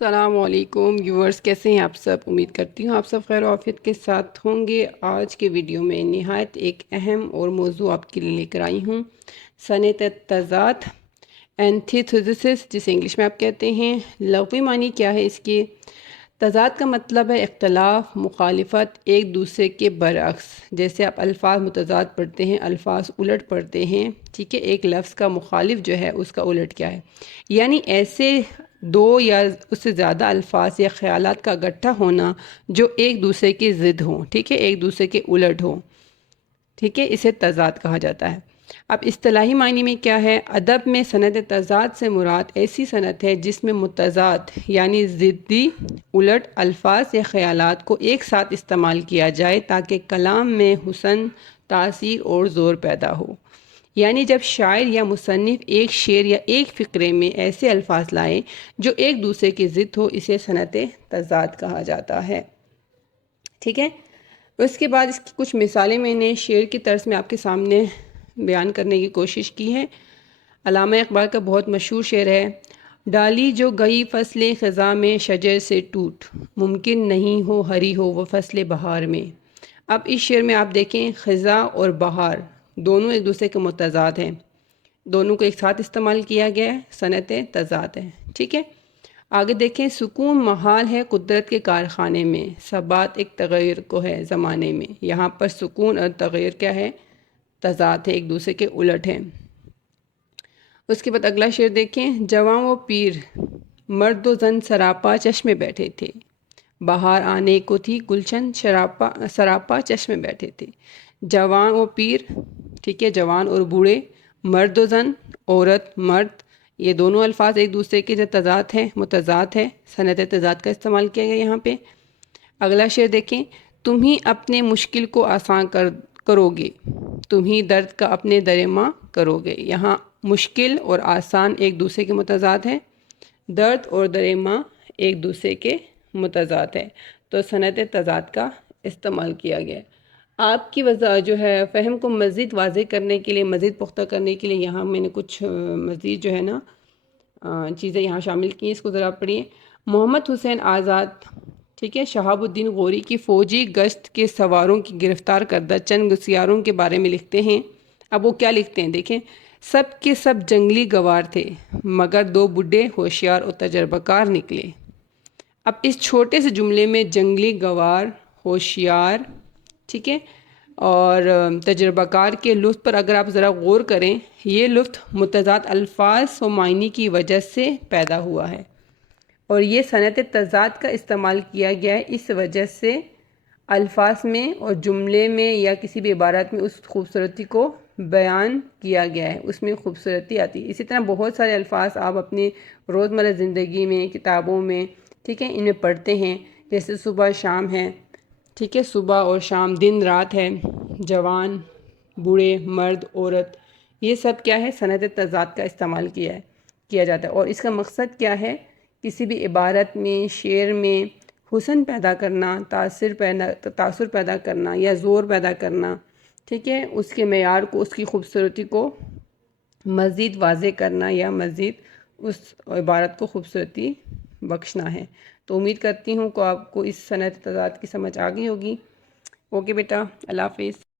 السلام علیکم ویورز، کیسے ہیں آپ سب؟ امید کرتی ہوں آپ سب خیر و عافیت کے ساتھ ہوں گے۔ آج کے ویڈیو میں نہایت ایک اہم اور موضوع آپ کے لیے لے کر آئی ہوں، صنعت تضاد، اینٹیتھیسس، جسے انگلش میں آپ کہتے ہیں۔ لغوی معنی کیا ہے اس کے؟ تضاد کا مطلب ہے اختلاف، مخالفت، ایک دوسرے کے برعکس۔ جیسے آپ الفاظ متضاد پڑھتے ہیں، الفاظ الٹ پڑھتے ہیں، ٹھیک ہے؟ ایک لفظ کا مخالف جو ہے اس کا الٹ کیا ہے؟ یعنی ایسے دو یا اس سے زیادہ الفاظ یا خیالات کا اکٹھا ہونا جو ایک دوسرے کی ضد ہوں، ٹھیک ہے، ایک دوسرے کے الٹ ہوں، ٹھیک ہے، اسے تضاد کہا جاتا ہے۔ اب اصطلاحی معنی میں کیا ہے؟ ادب میں صنعت تضاد سے مراد ایسی صنعت ہے جس میں متضاد یعنی ضدی الٹ الفاظ یا خیالات کو ایک ساتھ استعمال کیا جائے تاکہ کلام میں حسن، تاثیر اور زور پیدا ہو۔ یعنی جب شاعر یا مصنف ایک شعر یا ایک فقرے میں ایسے الفاظ لائیں جو ایک دوسرے کی ضد ہو، اسے صنعت تضاد کہا جاتا ہے، ٹھیک ہے۔ اس کے بعد اس کی کچھ مثالیں میں نے شعر کی طرز میں آپ کے سامنے بیان کرنے کی کوشش کی ہے۔ علامہ اقبال کا بہت مشہور شعر ہے، ڈالی جو گئی فصل خزاں میں شجر سے ٹوٹ، ممکن نہیں ہو ہری ہو وہ فصل بہار میں۔ اب اس شعر میں آپ دیکھیں، خزاں اور بہار دونوں ایک دوسرے کے متضاد ہیں، دونوں کو ایک ساتھ استعمال کیا گیا ہے، صنعت تضاد ہے، ٹھیک ہے۔ آگے دیکھیں، سکون محال ہے قدرت کے کارخانے میں، ثبات ایک تغیر کو ہے زمانے میں۔ یہاں پر سکون اور تغیر کیا ہے؟ تضاد ہے، ایک دوسرے کے الٹ ہیں۔ اس کے بعد اگلا شعر دیکھیں، جواں و پیر مرد و زن سراپا چشمے بیٹھے تھے، بہار آنے کو تھی گلشن سراپا چشمے بیٹھے تھے۔ جوان و پیر، ٹھیک ہے، جوان اور بوڑھے، مرد و زن، عورت مرد، یہ دونوں الفاظ ایک دوسرے کے جو تضاد ہیں، متضاد ہے، صنعت تضاد کا استعمال کیا گیا یہاں پہ۔ اگلا شعر دیکھیں، تم ہی اپنے مشکل کو آسان کرو گے، تم ہی درد کا اپنے درما کرو گے۔ یہاں مشکل اور آسان ایک دوسرے کے متضاد ہیں، درد اور درما ایک دوسرے کے متضاد ہے، تو صنعت تضاد کا استعمال کیا گیا ہے۔ آپ کی وضع جو ہے فہم کو مزید واضح کرنے کے لیے، مزید پختہ کرنے کے لیے یہاں میں نے کچھ مزید جو ہے نا چیزیں یہاں شامل کی ہیں، اس کو ذرا پڑھیے۔ محمد حسین آزاد، ٹھیک ہے، شہاب الدین غوری کی فوجی گشت کے سواروں کی گرفتار کردہ چند گسیاروں کے بارے میں لکھتے ہیں۔ اب وہ کیا لکھتے ہیں دیکھیں، سب کے سب جنگلی گوار تھے مگر دو بڈھے ہوشیار اور تجربہ کار نکلے۔ اب اس چھوٹے سے جملے میں جنگلی گوار، ہوشیار، ٹھیک ہے، اور تجربہ کار کے لفظ پر اگر آپ ذرا غور کریں، یہ لفظ متضاد الفاظ و معنی کی وجہ سے پیدا ہوا ہے، اور یہ صنعت تضاد کا استعمال کیا گیا ہے اس وجہ سے الفاظ میں اور جملے میں یا کسی بھی عبارت میں اس خوبصورتی کو بیان کیا گیا ہے، اس میں خوبصورتی آتی ہے۔ اسی طرح بہت سارے الفاظ آپ اپنی روزمرہ زندگی میں، کتابوں میں، ٹھیک ہے، ان میں پڑھتے ہیں، جیسے صبح شام ہے، ٹھیک ہے، صبح اور شام، دن رات ہے، جوان بوڑھے، مرد عورت، یہ سب کیا ہے؟ صنعت تضاد کا استعمال کیا جاتا ہے۔ اور اس کا مقصد کیا ہے؟ کسی بھی عبارت میں، شعر میں حسن پیدا کرنا، تاثر پیدا کرنا یا زور پیدا کرنا، ٹھیک ہے، اس کے معیار کو، اس کی خوبصورتی کو مزید واضح کرنا یا مزید اس عبارت کو خوبصورتی بخشنا ہے۔ تو امید کرتی ہوں کہ آپ کو اس صنعت تضاد کی سمجھ آ گئی ہوگی۔ اوکے بیٹا، اللہ حافظ۔